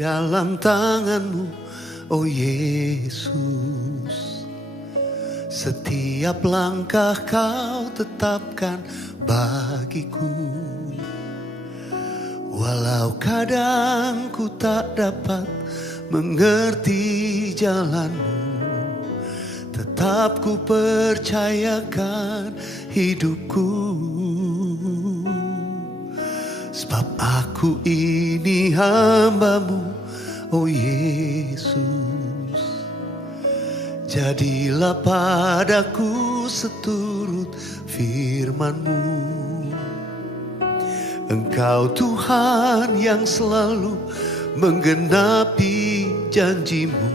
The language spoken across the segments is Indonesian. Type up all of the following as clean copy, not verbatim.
dalam tangan-Mu, oh Yesus. Setiap langkah Kau tetapkan bagiku. Walau kadang ku tak dapat mengerti jalan-Mu, tetap ku percayakan hidupku. Sebab aku ini hamba-Mu, oh Yesus. Jadilah padaku seturut firman-Mu. Engkau Tuhan yang selalu menggenapi janji-Mu.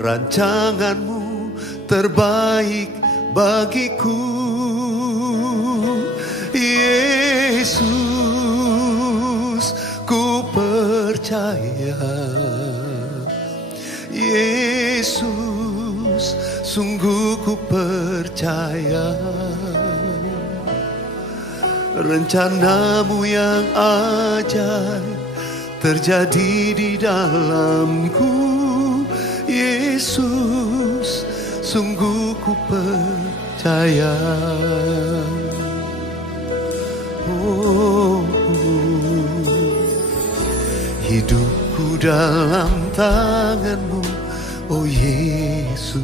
Rancangan-Mu terbaik bagiku. Yesus, ku percaya. Yesus, sungguh ku percaya. Rencana-Mu yang ajaib terjadi di dalamku. Yesus, sungguh ku percaya. Oh, hidupku dalam tangan-Mu, oh Yesus.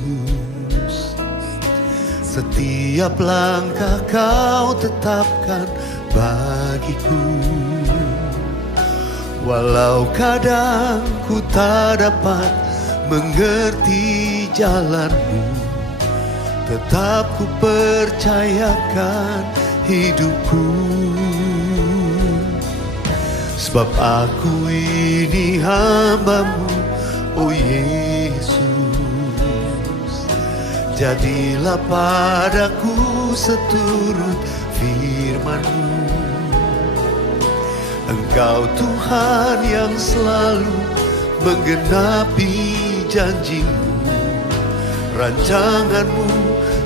Setiap langkah Kau tetapkan bagiku. Walau kadang ku tak dapat mengerti jalan-Mu, tetap ku percayakan hidupku. Sebab aku ini hamba-Mu, oh Yesus. Jadilah padaku seturut firman-Mu. Engkau Tuhan yang selalu menggenapi janji-Mu. Rancangan-Mu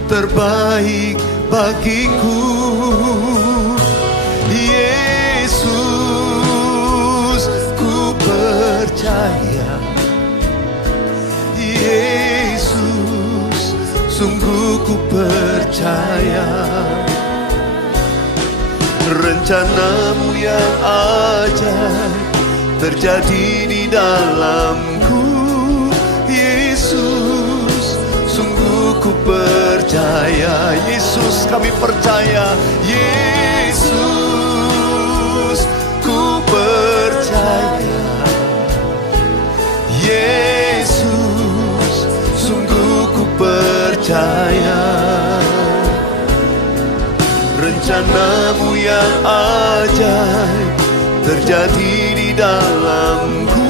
terbaik bagiku. Yesus, ku percaya. Yesus, sungguh ku percaya. Rencana-Mu yang ajaib terjadi di dalamku. Yesus, sungguh ku percaya. Yesus, kami percaya. Yesus, ku percaya. Yesus, sungguh ku percaya. Rencana-Mu yang ajaib terjadi di dalamku.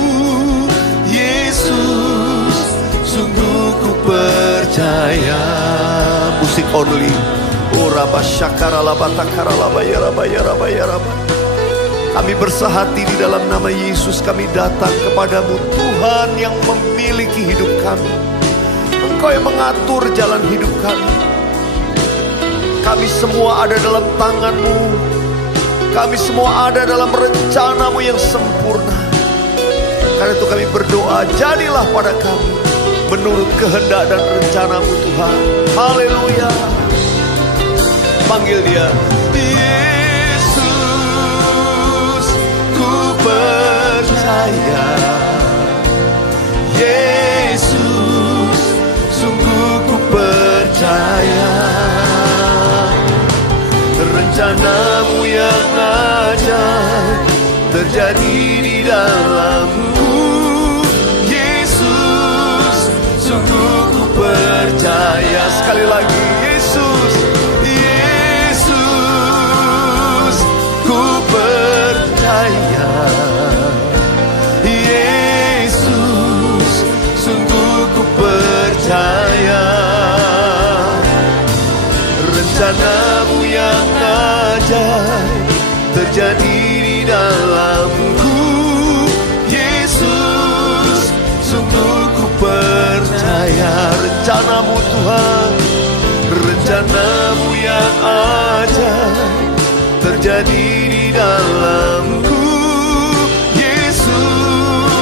Yesus, sungguh ku percaya. Musik only. Uraba syakara laba takara laba yaraba yaraba yaraba. Kami bersahati di dalam nama Yesus. Kami datang kepadamu, Tuhan yang memiliki hidup kami. Engkau yang mengatur jalan hidup kami. Kami semua ada dalam tangan-Mu. Kami semua ada dalam rencana-Mu yang sempurna. Karena itu kami berdoa, jadilah pada kami menurut kehendak dan rencana-Mu Tuhan. Haleluya. Panggil dia. Yesus, ku percaya. Yesus, sungguh ku percaya. Rencana-Mu yang ajaib terjadi di dalamku. Yesus, sungguh ku percaya. Sekali lagi, Yesus. Yesus, ku percaya. Yesus, sungguh ku percaya. Rencana-Mu yang ajaib terjadi di dalamku. Yesus, sungguh ku percaya. Rencana-Mu Tuhan, rencana-Mu yang ajaib terjadi di dalamku. Yesus,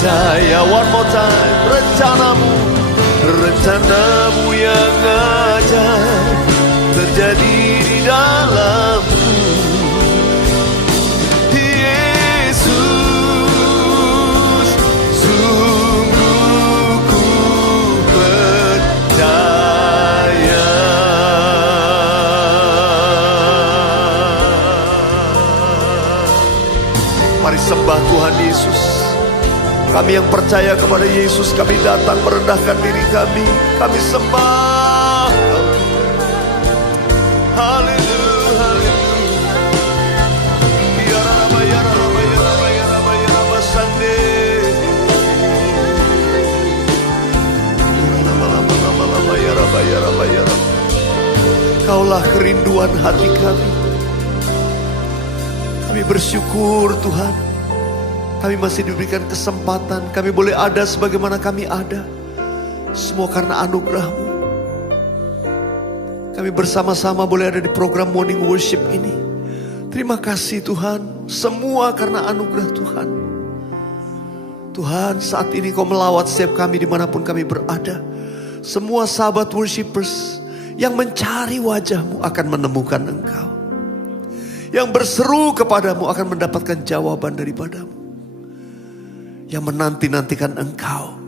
percaya. One more time. Rencanamu yang ajaib terjadi di dalamku. Yesus, sungguh ku percaya. Mari sembah Tuhan Yesus. Kami yang percaya kepada Yesus, kami datang merendahkan diri kami. Kami sembah. Haleluya, haleluya. Kaulah kerinduan hati kami. Kami bersyukur Tuhan. Kami masih diberikan kesempatan. Kami boleh ada sebagaimana kami ada. Semua karena anugerah-Mu. Kami bersama-sama boleh ada di program Morning Worship ini. Terima kasih Tuhan. Semua karena anugerah Tuhan. Tuhan, saat ini Kau melawat setiap kami dimanapun kami berada. Semua sahabat worshipers yang mencari wajah-Mu akan menemukan Engkau. Yang berseru kepadamu akan mendapatkan jawaban daripada-Mu. Yang menanti-nantikan Engkau,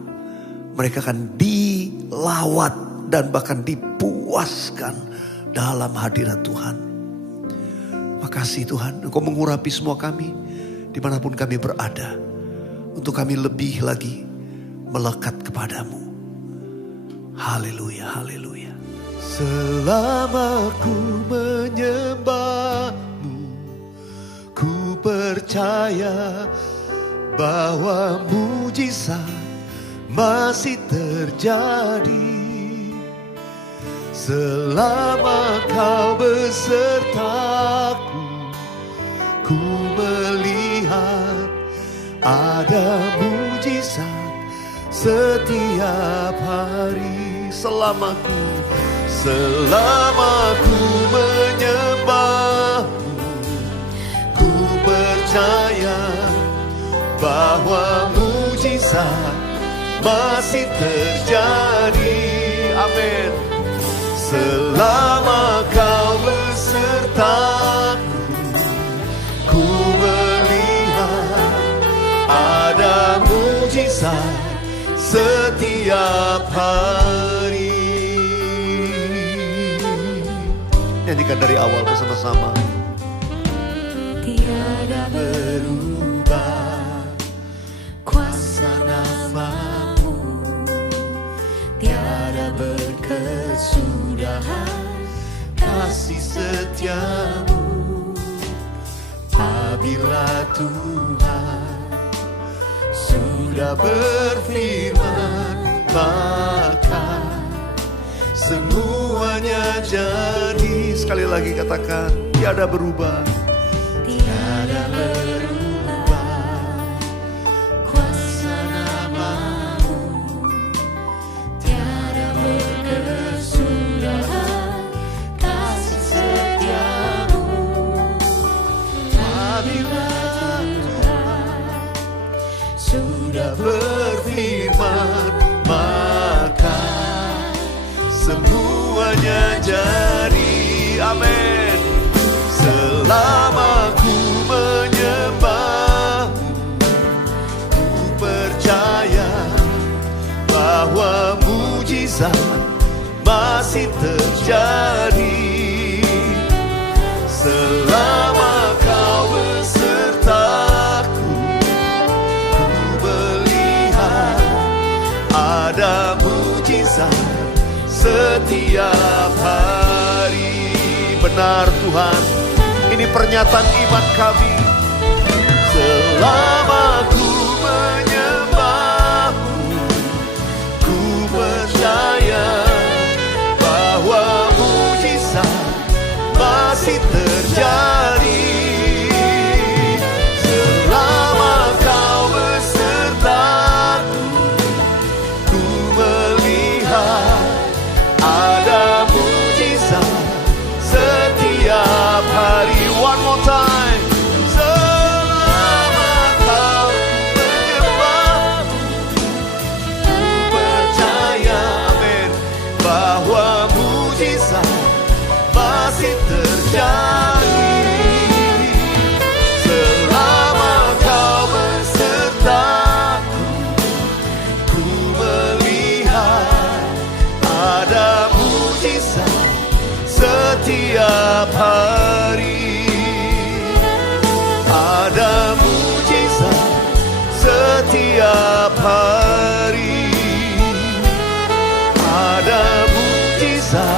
mereka akan dilawat dan bahkan dipuaskan dalam hadirat Tuhan. Makasih Tuhan, Engkau mengurapi semua kami dimanapun kami berada, untuk kami lebih lagi melekat kepadamu. Haleluya, haleluya. Selama ku menyembah-Mu, ku percaya bahwa mujizat masih terjadi. Selama Kau besertaku, ku melihat ada mujizat setiap hari. Selama ku menyembah-Mu, ku percaya bahwa mujizat masih terjadi. Amin. Selama Kau besertaku, ku melihat ada mujizat setiap hari. Nyanyikan dari awal bersama-sama. Tiada berubah kuasa nama-Mu, tiada berkesudahan kasih setia-Mu. Apabila Tuhan sudah berfirman, maka semuanya jadi. Sekali lagi katakan, tiada berubah. Tiada berubah kuasa nama-Mu, tiada berkesudahan kasih setia-Mu. Apabila Tuhan sudah berfirman, maka semuanya jadi. Amin. Selama ku menyembah-Mu, ku percaya bahwa mujizat masih terjadi. Selama Kau besertaku, ku melihat ada mujizat setiap hari. Benar Tuhan, ini pernyataan iman kami. Selama ku menyembah-Mu, ku percaya bahwa mujizat masih terjadi. Selama Kau besertaku, ku melihat ada mujizat setiap hari. One more time. Selama Kau berjanji, selama kau besertaku, ku melihat ada mujizat setiap hari. Ada mujizat setiap hari. Ada mujizat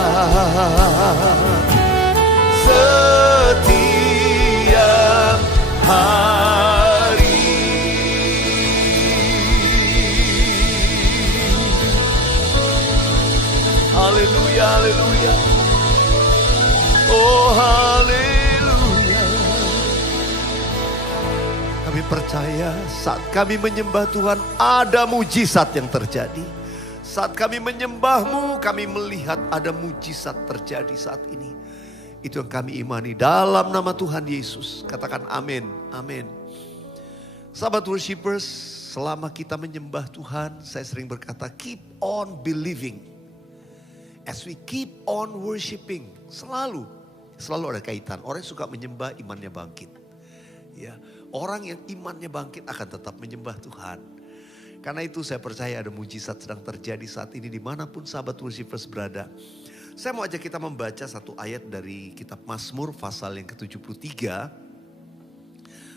setiap hari. Haleluya, haleluya. Oh haleluya. Kami percaya saat kami menyembah Tuhan ada mujizat yang terjadi. Saat kami menyembah-Mu, kami melihat ada mujizat terjadi saat ini. Itu yang kami imani dalam nama Tuhan Yesus. Katakan amin, amin. Sahabat worshipers, selama kita menyembah Tuhan, saya sering berkata keep on believing. As we keep on worshiping, selalu ada kaitan. Orang yang suka menyembah imannya bangkit. Ya, orang yang imannya bangkit akan tetap menyembah Tuhan. Karena itu saya percaya ada mujizat sedang terjadi saat ini dimanapun sahabat worshipers berada. Saya mau ajak kita membaca satu ayat dari kitab Mazmur pasal yang ke-73.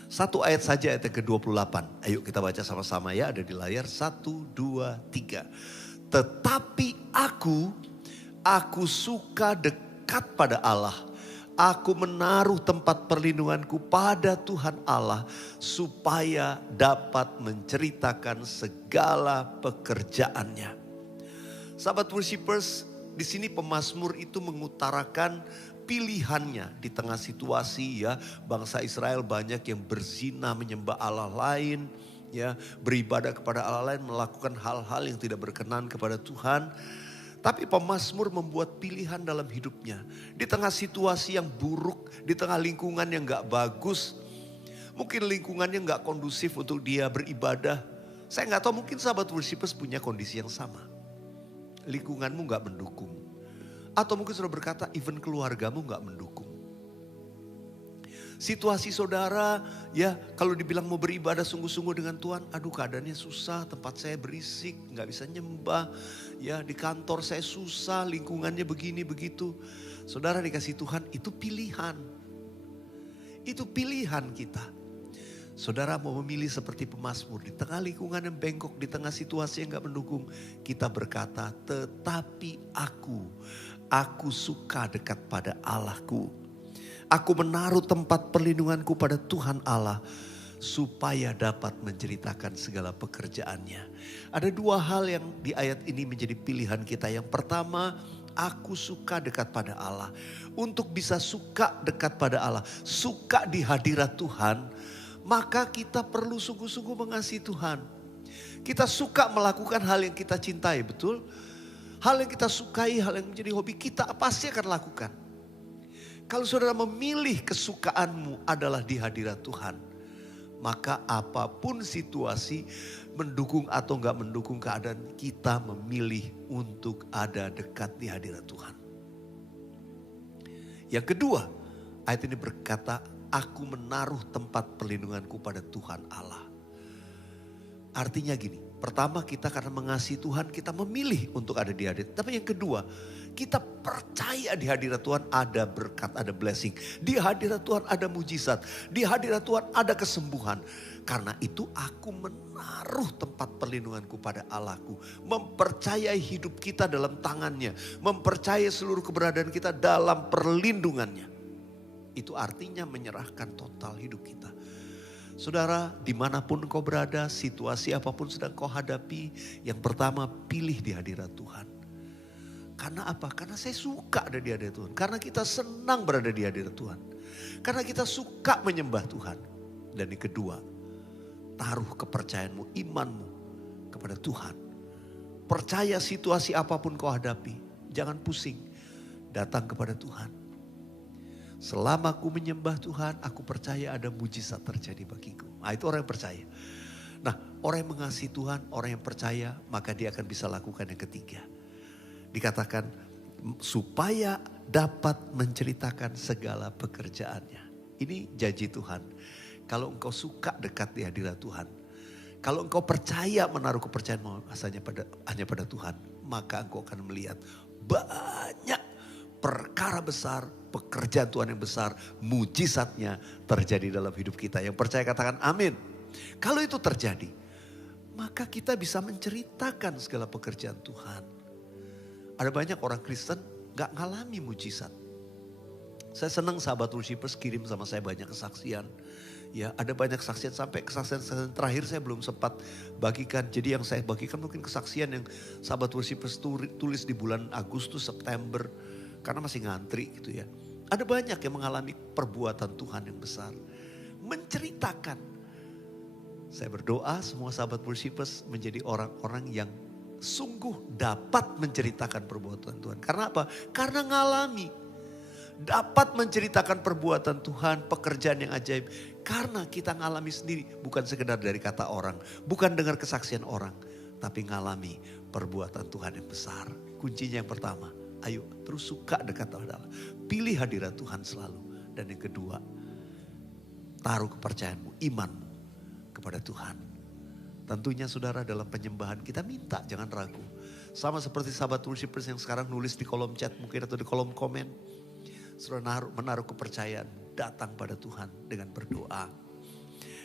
Satu ayat saja, ayat yang ke-28. Ayo kita baca sama-sama ya, ada di layar. 1, 2, 3. Tetapi aku suka dekat pada Allah. Aku menaruh tempat perlindunganku pada Tuhan Allah supaya dapat menceritakan segala pekerjaannya. Sahabat worshipers, di sini pemazmur itu mengutarakan pilihannya di tengah situasi ya, bangsa Israel banyak yang berzina, menyembah Allah lain, ya, beribadah kepada Allah lain, melakukan hal-hal yang tidak berkenan kepada Tuhan. Tapi pemazmur membuat pilihan dalam hidupnya. Di tengah situasi yang buruk, di tengah lingkungan yang gak bagus. Mungkin lingkungannya gak kondusif untuk dia beribadah. Saya gak tahu, mungkin sahabat worshipers punya kondisi yang sama. Lingkunganmu gak mendukung. Atau mungkin saudara berkata even keluargamu gak mendukung. Situasi saudara ya, kalau dibilang mau beribadah sungguh-sungguh dengan Tuhan, aduh keadaannya susah, tempat saya berisik, gak bisa nyembah. Ya di kantor saya susah, lingkungannya begini begitu. Saudara dikasih Tuhan, itu pilihan. Itu pilihan kita. Saudara mau memilih seperti pemazmur, di tengah lingkungan yang bengkok, di tengah situasi yang gak mendukung. Kita berkata, tetapi aku suka dekat pada Allahku. Aku menaruh tempat perlindunganku pada Tuhan Allah supaya dapat menceritakan segala pekerjaannya. Ada dua hal yang di ayat ini menjadi pilihan kita. Yang pertama, aku suka dekat pada Allah. Untuk bisa suka dekat pada Allah, suka di hadirat Tuhan, maka kita perlu sungguh-sungguh mengasihi Tuhan. Kita suka melakukan hal yang kita cintai, betul? Hal yang kita sukai, hal yang menjadi hobi kita pasti akan lakukan. Kalau saudara memilih kesukaanmu adalah di hadirat Tuhan, maka apapun situasi, mendukung atau enggak mendukung keadaan, kita memilih untuk ada dekat di hadirat Tuhan. Yang kedua, ayat ini berkata, aku menaruh tempat perlindunganku pada Tuhan Allah. Artinya gini, pertama kita karena mengasihi Tuhan, kita memilih untuk ada di hadirat. Tapi yang kedua, kita percaya di hadirat Tuhan ada berkat, ada blessing. Di hadirat Tuhan ada mujizat. Di hadirat Tuhan ada kesembuhan. Karena itu aku menaruh tempat perlindunganku pada Allahku. Mempercayai hidup kita dalam tangannya. Mempercayai seluruh keberadaan kita dalam perlindungannya. Itu artinya menyerahkan total hidup kita. Saudara, dimanapun kau berada, situasi apapun sedang kau hadapi, yang pertama pilih di hadirat Tuhan. Karena apa? Karena saya suka ada di hadirat Tuhan. Karena kita senang berada di hadirat Tuhan. Karena kita suka menyembah Tuhan. Dan yang kedua, taruh kepercayaanmu, imanmu kepada Tuhan. Percaya situasi apapun kau hadapi, jangan pusing, datang kepada Tuhan. Selama aku menyembah Tuhan, aku percaya ada mujizat terjadi bagiku. Nah, itu orang yang percaya. Nah, orang yang mengasihi Tuhan, orang yang percaya, maka dia akan bisa lakukan yang ketiga. Dikatakan, supaya dapat menceritakan segala pekerjaannya. Ini janji Tuhan. Kalau engkau suka dekat di hadirat Tuhan, kalau engkau percaya menaruh kepercayaan hanya pada Tuhan, maka engkau akan melihat banyak perkara besar, pekerjaan Tuhan yang besar, mujizatnya terjadi dalam hidup kita. Yang percaya katakan amin. Kalau itu terjadi, maka kita bisa menceritakan segala pekerjaan Tuhan. Ada banyak orang Kristen gak ngalami mujizat. Saya senang sahabat worshipers kirim sama saya banyak kesaksian. Ya, ada banyak kesaksian, sampai kesaksian terakhir saya belum sempat bagikan. Jadi yang saya bagikan mungkin kesaksian yang sahabat worshipers tulis di bulan Agustus, September. Karena masih ngantri gitu ya. Ada banyak yang mengalami perbuatan Tuhan yang besar. Menceritakan. Saya berdoa semua sahabat worshipers menjadi orang-orang yang sungguh dapat menceritakan perbuatan Tuhan. Karena apa? Karena ngalami. Dapat menceritakan perbuatan Tuhan, pekerjaan yang ajaib. Karena kita ngalami sendiri, bukan sekedar dari kata orang, bukan dengar kesaksian orang, tapi ngalami perbuatan Tuhan yang besar. Kuncinya yang pertama, ayo terus suka dekat pada Allah. Pilih hadirat Tuhan selalu. Dan yang kedua, taruh kepercayaanmu, imanmu kepada Tuhan. Tentunya saudara dalam penyembahan kita minta, jangan ragu. Sama seperti sahabat worshipers yang sekarang nulis di kolom chat mungkin atau di kolom komen. Saudara menaruh kepercayaan, datang pada Tuhan dengan berdoa.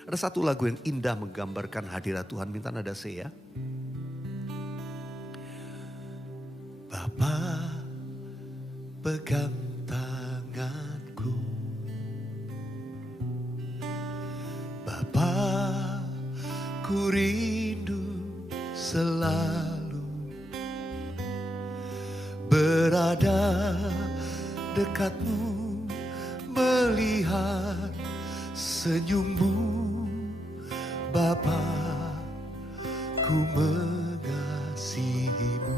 Ada satu lagu yang indah menggambarkan hadirat Tuhan, minta nada C ya. Bapa pegang tanganku, Bapa ku rindu selalu berada dekatmu, melihat senyummu. Bapa, ku mengasihimu.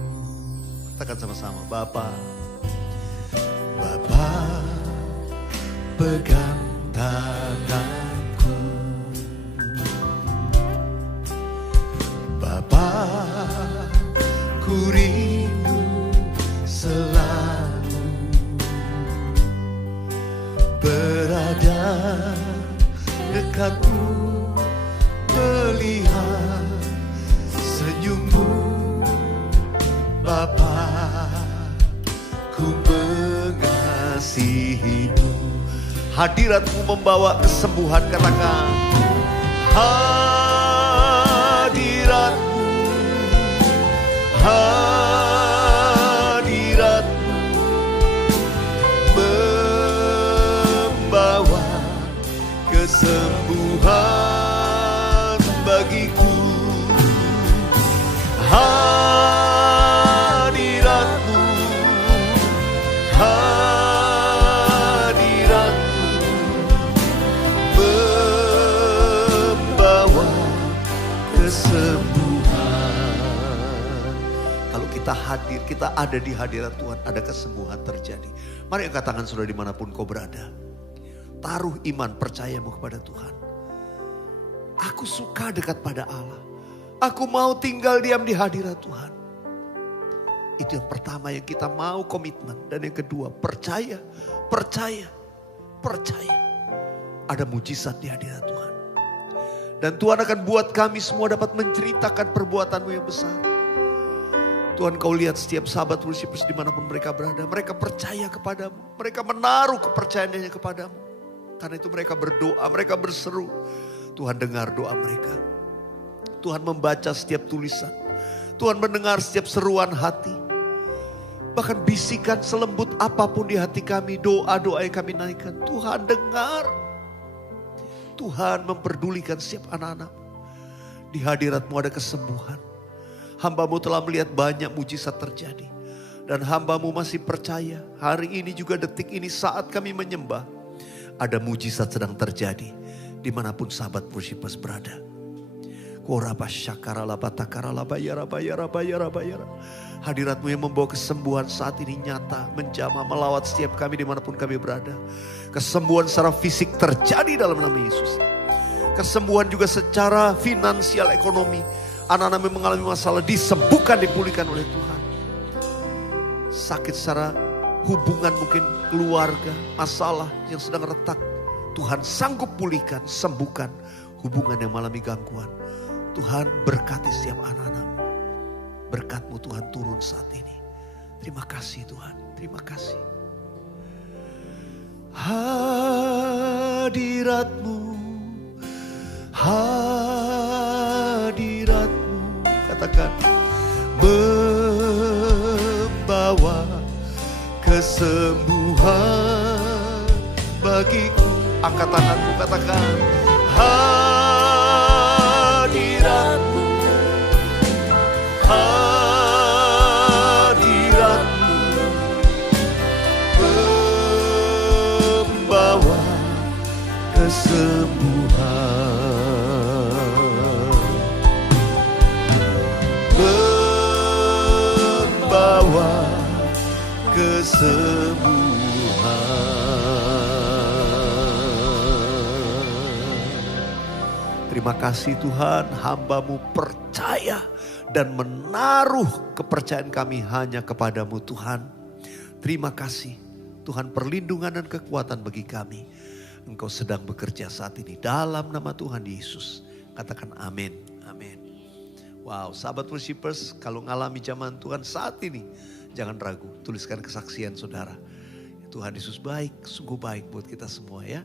Katakan sama-sama, Bapa. Bapa, pegang tanganku. Bapa, ku rindu selalu berada dekatmu, melihat senyummu. Bapa, ku mengasihimu. Hadiratmu membawa kesembuhan, katakan. Hadiratmu, hadiratmu membawa kesembuhan bagiku. Hadiratmu, hadiratmu membawa kesembuhan. Kalau kita hadir, kita ada di hadirat Tuhan, ada kesembuhan terjadi. Mari angkat tangan saudara dimanapun kau berada. Taruh iman percayamu kepada Tuhan. Aku suka dekat pada Allah. Aku mau tinggal diam di hadirat Tuhan. Itu yang pertama yang kita mau komitmen. Dan yang kedua percaya, percaya, percaya. Ada mujizat di hadirat Tuhan. Dan Tuhan akan buat kami semua dapat menceritakan perbuatanmu yang besar. Tuhan, kau lihat setiap sahabat worshipers dimanapun mereka berada. Mereka percaya kepadamu. Mereka menaruh kepercayaannya kepadamu. Karena itu mereka berdoa, mereka berseru. Tuhan dengar doa mereka. Tuhan membaca setiap tulisan. Tuhan mendengar setiap seruan hati. Bahkan bisikan selembut apapun di hati kami, doa-doa yang kami naikkan. Tuhan dengar. Tuhan memperdulikan setiap anak-anak. Di hadiratmu ada kesembuhan. Hambamu telah melihat banyak mujizat terjadi. Dan hambamu masih percaya hari ini juga detik ini saat kami menyembah. Ada mujizat sedang terjadi dimanapun sahabat worshipers berada. Hadiratmu yang membawa kesembuhan saat ini nyata, menjamah, melawat setiap kami dimanapun kami berada. Kesembuhan secara fisik terjadi dalam nama Yesus. Kesembuhan juga secara finansial, ekonomi. Anak-anak yang mengalami masalah disembuhkan, dipulihkan oleh Tuhan. sakit secara hubungan, mungkin keluarga, masalah yang sedang retak. Tuhan sanggup pulihkan, sembuhkan hubungan yang mengalami gangguan. Tuhan berkati setiap anak-anak-Mu. Berkat-Mu Tuhan turun saat ini. Terima kasih Tuhan, terima kasih. Hadirat-Mu, hadirat-Mu, katakan, membawa kesembuhan bagiku. Angkat tanganmu, katakan, hadirat-Mu, hadirat-Mu, membawa kesembuhan, membawa kesembuhan. Terima kasih Tuhan, hamba-Mu percaya dan menaruh kepercayaan kami hanya kepada-Mu Tuhan. Terima kasih Tuhan, perlindungan dan kekuatan bagi kami. Engkau sedang bekerja saat ini dalam nama Tuhan Yesus. Katakan amin, amin. Wow, sahabat worshipers, kalau ngalami zaman Tuhan saat ini, jangan ragu, tuliskan kesaksian saudara. Tuhan Yesus baik, sungguh baik buat kita semua ya.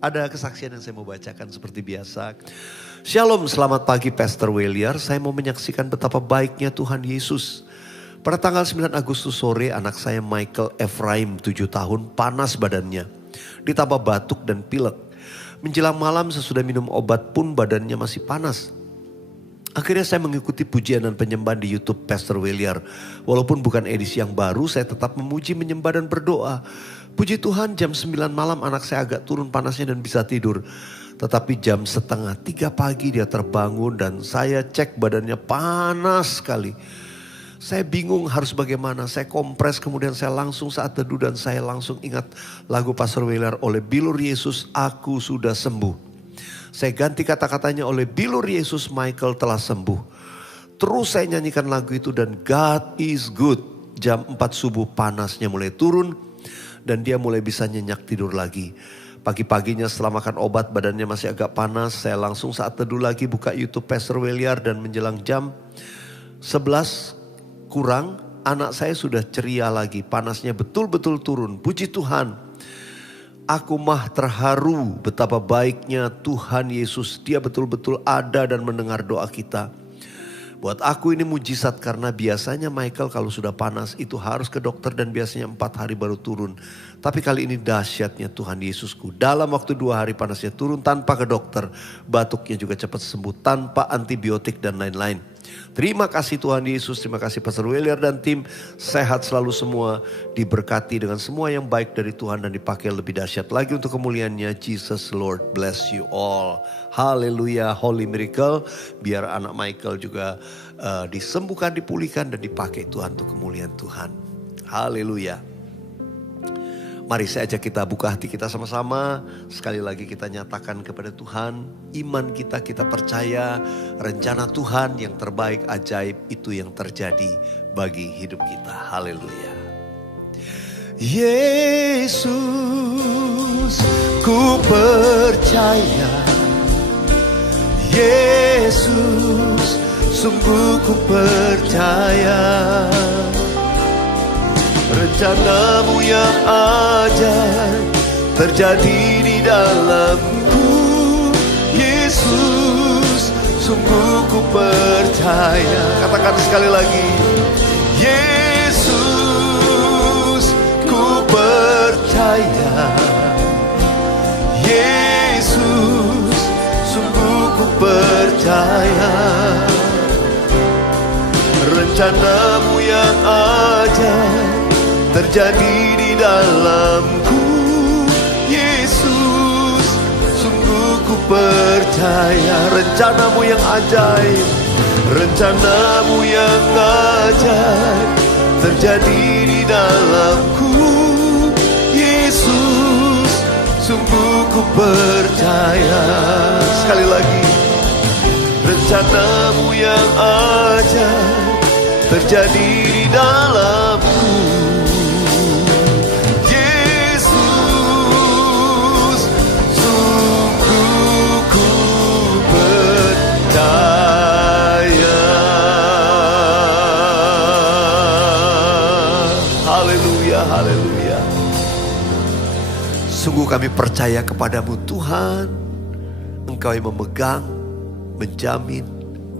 Ada kesaksian yang saya mau bacakan seperti biasa. Shalom, selamat pagi Pastor Weliar. Saya mau menyaksikan betapa baiknya Tuhan Yesus. Pada tanggal 9 Agustus sore, anak saya Michael Ephraim 7 tahun panas badannya. Ditambah batuk dan pilek. Menjelang malam sesudah minum obat pun badannya masih panas. Akhirnya saya mengikuti pujian dan penyembahan di YouTube Pastor Weliar. Walaupun bukan edisi yang baru, saya tetap memuji, menyembah dan berdoa. Puji Tuhan, jam 9 malam anak saya agak turun panasnya dan bisa tidur. Tetapi jam 2:30 pagi dia terbangun dan saya cek badannya panas sekali. Saya bingung harus bagaimana. Saya kompres, kemudian saya langsung saat teduh dan saya langsung ingat lagu Pastor Weliar, oleh bilur Yesus aku sudah sembuh. Saya ganti kata-katanya, oleh bilur Yesus Michael telah sembuh. Terus saya nyanyikan lagu itu dan God is good. Jam 4 subuh panasnya mulai turun dan dia mulai bisa nyenyak tidur lagi. Pagi-paginya setelah makan obat badannya masih agak panas. Saya langsung saat teduh lagi buka YouTube Pastor Weliar dan menjelang jam 11 kurang anak saya sudah ceria lagi. Panasnya betul-betul turun. Puji Tuhan. Aku mah terharu betapa baiknya Tuhan Yesus. Dia betul-betul ada dan mendengar doa kita. Buat aku ini mujizat karena biasanya Michael kalau sudah panas itu harus ke dokter dan biasanya 4 hari baru turun. Tapi kali ini dahsyatnya Tuhan Yesusku. Dalam waktu 2 hari panasnya turun tanpa ke dokter. Batuknya juga cepat sembuh tanpa antibiotik dan lain-lain. Terima kasih Tuhan Yesus, terima kasih Pastor Weliar dan tim. Sehat selalu semua, diberkati dengan semua yang baik dari Tuhan dan dipakai lebih dahsyat lagi untuk kemuliaannya. Jesus Lord bless you all. Haleluya, holy miracle. Biar anak Michael juga disembuhkan, dipulihkan dan dipakai Tuhan untuk kemuliaan Tuhan. Haleluya. Mari saya ajak kita buka hati kita sama-sama. Sekali lagi kita nyatakan kepada Tuhan. Iman kita percaya rencana Tuhan yang terbaik, ajaib itu yang terjadi bagi hidup kita. Haleluya. Yesus, ku percaya. Yesus, sungguh ku percaya. Rencana-Mu yang ajaib terjadi di dalamku. Yesus, sungguh ku percaya. Katakan sekali lagi. Yesus, ku percaya. Yesus, sungguh ku percaya. Rencana-Mu yang ajaib terjadi di dalamku. Yesus, sungguh ku percaya. Rencana-Mu yang ajaib, rencana-Mu yang ajaib terjadi di dalamku. Yesus, sungguh ku percaya. Sekali lagi. Rencana-Mu yang ajaib terjadi di dalamku. haleluya, haleluya. Sungguh kami percaya kepadamu Tuhan. Engkau yang memegang, menjamin,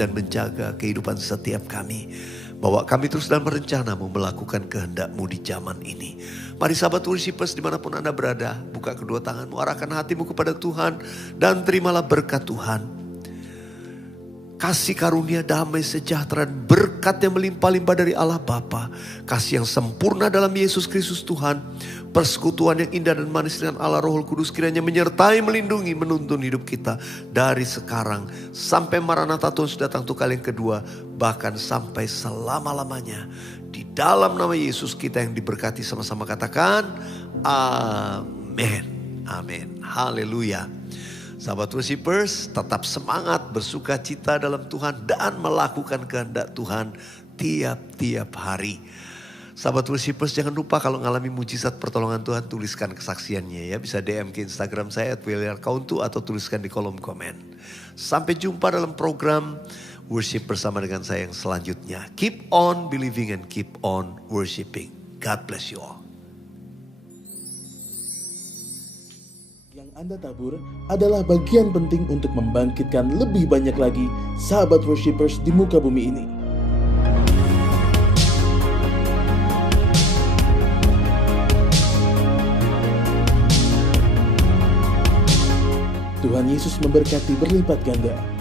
dan menjaga kehidupan setiap kami. Bahwa kami terus dalam rencanamu melakukan kehendak-Mu di zaman ini. Mari sahabat worshipers dimanapun Anda berada, buka kedua tanganmu, arahkan hatimu kepada Tuhan, dan terimalah berkat Tuhan. Kasih karunia, damai, sejahtera, berkat yang melimpah-limpah dari Allah Bapa, kasih yang sempurna dalam Yesus Kristus Tuhan, persekutuan yang indah dan manis dengan Allah Roh Kudus kiranya menyertai, melindungi, menuntun hidup kita dari sekarang sampai Maranatha Tuhan sudah datang untuk kali yang kedua, bahkan sampai selama-lamanya. Di dalam nama Yesus kita yang diberkati, sama-sama katakan amin. Amin. Haleluya. Sahabat worshipers, tetap semangat, bersuka cita dalam Tuhan dan melakukan kehendak Tuhan tiap-tiap hari. Sahabat worshipers, jangan lupa kalau mengalami mujizat pertolongan Tuhan, tuliskan kesaksiannya ya. Bisa DM ke Instagram saya @williarkauntu atau tuliskan di kolom komen. Sampai jumpa dalam program worship bersama dengan saya yang selanjutnya. Keep on believing and keep on worshiping. God bless you all. Anda tabur adalah bagian penting untuk membangkitkan lebih banyak lagi sahabat worshipers di muka bumi ini. Tuhan Yesus memberkati berlipat ganda.